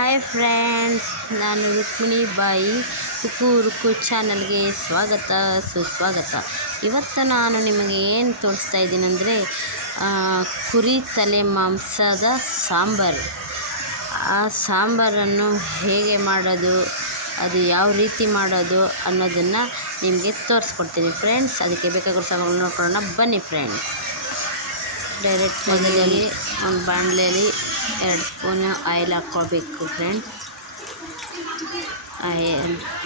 Hi friends, ನಾನು ರುಕ್ಮಿಣಿ ಬಾಯಿ ರುಕು ರುಕು ಚಾನಲ್ಗೆ ಸ್ವಾಗತ ಸುಸ್ವಾಗತ. ಇವತ್ತು ನಾನು ನಿಮಗೆ ಏನು ತೋರಿಸ್ತಾ ಇದ್ದೀನಿ ಅಂದರೆ ಕುರಿ ತಲೆ ಮಾಂಸದ ಸಾಂಬಾರು. ಆ ಸಾಂಬಾರನ್ನು ಹೇಗೆ ಮಾಡೋದು, ಅದು ಯಾವ ರೀತಿ ಮಾಡೋದು ಅನ್ನೋದನ್ನು ನಿಮಗೆ ತೋರಿಸ್ಕೊಡ್ತೀನಿ ಫ್ರೆಂಡ್ಸ್. ಅದಕ್ಕೆ ಬೇಕಾಗಿರೋ ಸಾಮಾನುಗಳು ನೋಡ್ಕೊಳ್ಳೋಣ ಬನ್ನಿ ಫ್ರೆಂಡ್ಸ್. ಡೈರೆಕ್ಟ್ ಮೊದಲಿಗೆ ಒಂದು ಬಾಣಲೆಯಲ್ಲಿ 2 ಸ್ಪೂನ್ ಆಯಿಲ್ ಹಾಕ್ಕೊಳ್ಬೇಕು ಫ್ರೆಂಡ್ಸ್.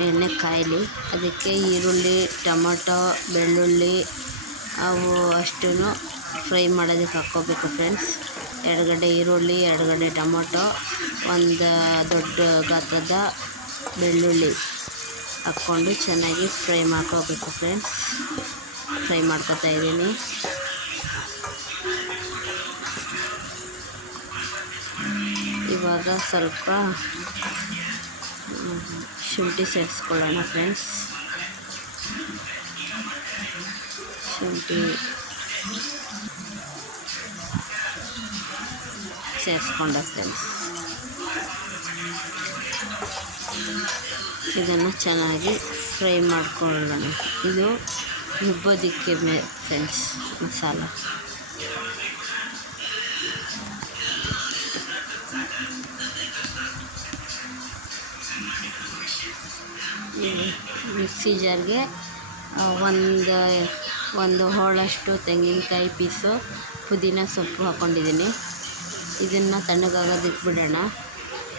ಎಣ್ಣೆ ಕಾಯಲಿ. ಅದಕ್ಕೆ ಈರುಳ್ಳಿ, ಟೊಮೊಟೊ, ಬೆಳ್ಳುಳ್ಳಿ ಅವು ಅಷ್ಟೂ ಫ್ರೈ ಮಾಡೋದಕ್ಕೆ ಹಾಕ್ಕೋಬೇಕು ಫ್ರೆಂಡ್ಸ್. 2 ಗಡ್ಡೆ ಈರುಳ್ಳಿ, 2 ಗಡ್ಡೆ ಟೊಮೊಟೊ, ಒಂದು ದೊಡ್ಡ ಗಾತ್ರದ ಬೆಳ್ಳುಳ್ಳಿ ಹಾಕ್ಕೊಂಡು ಚೆನ್ನಾಗಿ ಫ್ರೈ ಮಾಡ್ಕೋಬೇಕು ಫ್ರೆಂಡ್ಸ್. ಫ್ರೈ ಮಾಡ್ಕೊತಾ ಇದ್ದೀನಿ. ಇವಾಗ ಸ್ವಲ್ಪ ಶುಂಠಿ ಸೇರಿಸ್ಕೊಳ್ಳೋಣ ಫ್ರೆಂಡ್ಸ್. ಶುಂಠಿ ಸೇರಿಸ್ಕೊಂಡ ಫ್ರೆಂಡ್ಸ್. ಇದನ್ನು ಚೆನ್ನಾಗಿ ಫ್ರೈ ಮಾಡ್ಕೊಳ್ಳೋಣ. ಇದು ರುಬ್ಬೋದಕ್ಕೆ ಫ್ರೆಂಡ್ಸ್ ಮಸಾಲ. ಮಿಕ್ಸಿ ಜಾರ್ಗೆ ಒಂದು ಹೋಳಷ್ಟು ತೆಂಗಿನಕಾಯಿ ಪೀಸು, ಪುದೀನ ಸೊಪ್ಪು ಹಾಕ್ಕೊಂಡಿದ್ದೀನಿ. ಇದನ್ನು ತಣ್ಣಗಾಗೋದಕ್ಕೆ ಬಿಡೋಣ.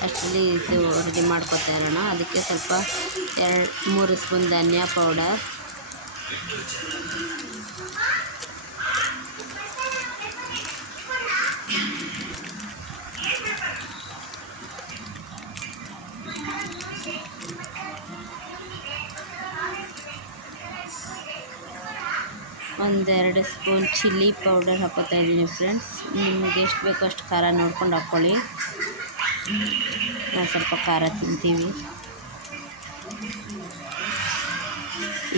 ಅಷ್ಟರಲ್ಲಿ ಇದು ರೆಡಿ ಮಾಡ್ಕೊತಾ ಇರೋಣ. ಅದಕ್ಕೆ ಸ್ವಲ್ಪ 2-3 ಸ್ಪೂನ್ ಧನಿಯಾ ಪೌಡರ್, ಒಂದು 2 ಸ್ಪೂನ್ ಚಿಲ್ಲಿ ಪೌಡರ್ ಹಾಕೋತಾ ಇದ್ದೀನಿ ಫ್ರೆಂಡ್ಸ್. ನಿಮಗೆ ಎಷ್ಟು ಬೇಕೋ ಅಷ್ಟು ಖಾರ ನೋಡ್ಕೊಂಡು ಹಾಕ್ಕೊಳ್ಳಿ. ನಾವು ಸ್ವಲ್ಪ ಖಾರ ತಿಂತೀವಿ.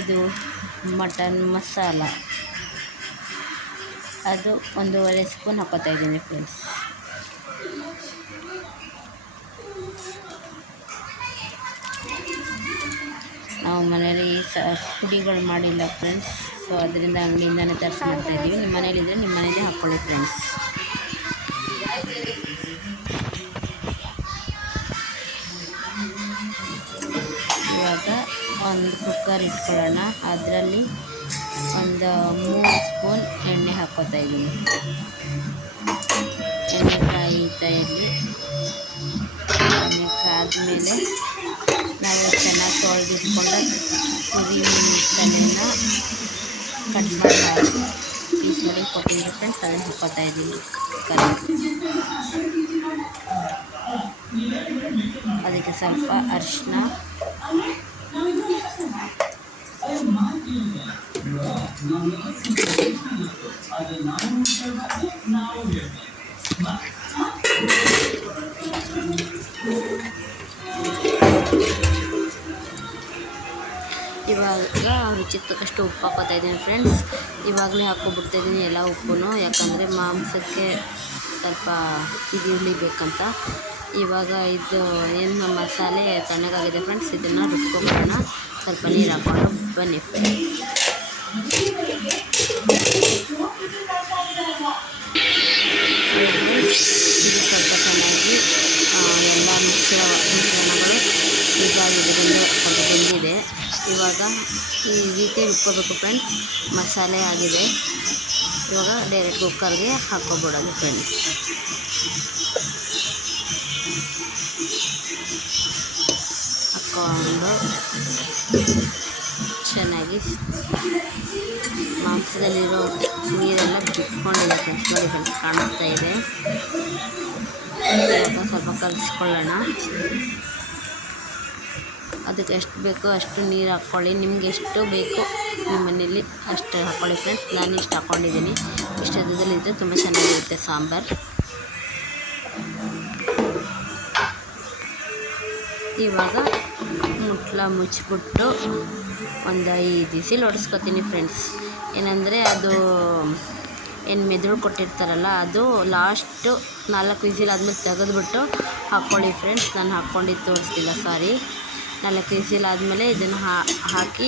ಇದು ಮಟನ್ ಮಸಾಲ, ಅದು 1.5 ಸ್ಪೂನ್ ಹಾಕೋತಾ ಇದ್ದೀನಿ ಫ್ರೆಂಡ್ಸ್. ನಾವು ಮನೇಲಿ ಪುಡಿಗಳು ಮಾಡಿಲ್ಲ ಫ್ರೆಂಡ್ಸ್, ಸೊ ಅದರಿಂದ ಅಂಗಡಿಯಿಂದನೇ ತರಿಸಿ ಮಾಡ್ತಾಯಿದ್ದೀವಿ. ನಿಮ್ಮ ಮನೇಲಿದ್ದರೆ ನಿಮ್ಮ ಮನೇಲೇ ಹಾಕ್ಕೊಳ್ಳಿ ಫ್ರೆಂಡ್ಸ್. ಇವಾಗ ಒಂದು ಕುಕ್ಕರ್ ಇಟ್ಕೊಳ್ಳೋಣ. ಅದರಲ್ಲಿ ಒಂದು 3 ಸ್ಪೂನ್ ಎಣ್ಣೆ ಹಾಕ್ಕೋತಾ ಇದ್ದೀನಿ. ಎಣ್ಣೆ ಕಾಯ್ತಾ ಇರಲಿ. ಎಣ್ಣೆ ಕಾದ್ಮೇಲೆ ನಾವು ಚೆನ್ನಾಗಿ ತೊಳೆದಿಟ್ಕೊಂಡ ಕುರಿ ತಲೆನ ಕಟ್ ಮಾಡಿ ಪೀಸ್ ಮಾಡಿ ಕೊಟ್ಟಿದ್ದೀನಿ ಫ್ರೆಂಡ್ಸ್. ಅದನ್ನು ಹಾಕ್ಕೋತಾ ಇದ್ದೀನಿ. ಅದಕ್ಕೆ ಸ್ವಲ್ಪ ಅರಿಶಿನ, ಇವಾಗ ರುಚಿಗೆ ತಕ್ಕಷ್ಟು ಉಪ್ಪು ಹಾಕೋತಾ ಇದ್ದೀನಿ ಫ್ರೆಂಡ್ಸ್. ಇವಾಗಲೇ ಹಾಕ್ಕೊಬಿಡ್ತಾಯಿದ್ದೀನಿ ಎಲ್ಲ ಉಪ್ಪು, ಯಾಕಂದರೆ ಮಾಂಸಕ್ಕೆ ಸ್ವಲ್ಪ ಇದು ಇಳಿಬೇಕಂತ. ಇವಾಗ ಇದು ಏನು ಮಸಾಲೆ ತಣ್ಣಗಾಗಿದೆ ಫ್ರೆಂಡ್ಸ್, ಇದನ್ನು ರುಬ್ಕೊಬಿಡೋಣ. ಸ್ವಲ್ಪ ನೀರು ಹಾಕ್ಕೊಂಡು ಬನ್ನಿ ಫ್ರೆಂಡ್ಸ್. ಇದು ಸ್ವಲ್ಪ ಚೆನ್ನಾಗಿ ಎಲ್ಲ ಮಿಶ್ರಣಗಳು ಇದಾಗಿದ್ದರಿಂದ ಸ್ವಲ್ಪ ಬೆಂದಿದೆ. ಇವಾಗ ಈ ರೀತಿ ರುಬ್ಕೋಬೇಕು ಫ್ರೆಂಡ್ಸ್. ಮಸಾಲೆ ಆಗಿದೆ. ಇವಾಗ ಡೈರೆಕ್ಟ್ ಕುಕ್ಕರ್ಗೆ ಹಾಕ್ಕೊಬಿಡೋದು ಫ್ರೆಂಡ್ಸ್. ಹಾಕ್ಕೊಂಡು ಚೆನ್ನಾಗಿ ಮಾಂಸದಲ್ಲಿರೋ ನೀರೆಲ್ಲ ಬಿಟ್ಕೊಂಡಿದೆ ಫ್ರೆಂಡ್ಸ್. ನೋಡಿ ಫ್ರೆಂಡ್ಸ್, ಕಾಣಿಸ್ತಾ ಇದೆ. ಇವಾಗ ಸ್ವಲ್ಪ ಕಲಿಸ್ಕೊಳ್ಳೋಣ. ಅದಕ್ಕೆ ಎಷ್ಟು ಬೇಕೋ ಅಷ್ಟು ನೀರು ಹಾಕ್ಕೊಳ್ಳಿ. ನಿಮ್ಗೆ ಎಷ್ಟು ಬೇಕೋ ನಿಮ್ಮ ಮನೇಲಿ ಅಷ್ಟು ಹಾಕ್ಕೊಳ್ಳಿ ಫ್ರೆಂಡ್ಸ್. ನಾನು ಇಷ್ಟು ಹಾಕ್ಕೊಂಡಿದ್ದೀನಿ. ಇಷ್ಟು ಅದರಲ್ಲಿದ್ದರೆ ತುಂಬ ಚೆನ್ನಾಗಿರುತ್ತೆ ಸಾಂಬಾರು. ಇವಾಗ ಮುಚ್ಚಿಬಿಟ್ಟು ಒಂದು 5 ವಿಸಿಲ್ ಹೊಡೆಸ್ಕೊತೀನಿ ಫ್ರೆಂಡ್ಸ್. ಏನಂದರೆ ಅದು ಏನು ಮೆದುಳು ಕೊಟ್ಟಿರ್ತಾರಲ್ಲ, ಅದು ಲಾಸ್ಟು 4 ವಿಸಿಲ್ ಆದಮೇಲೆ ತೆಗೆದುಬಿಟ್ಟು ಹಾಕ್ಕೊಳ್ಳಿ ಫ್ರೆಂಡ್ಸ್. ನಾನು ಹಾಕ್ಕೊಂಡಿದ್ದು ತೋರಿಸ್ತಿಲ್ಲ, ಸಾರಿ. 4 ವಿಸಿಲ್ ಆದಮೇಲೆ ಇದನ್ನು ಹಾಕಿ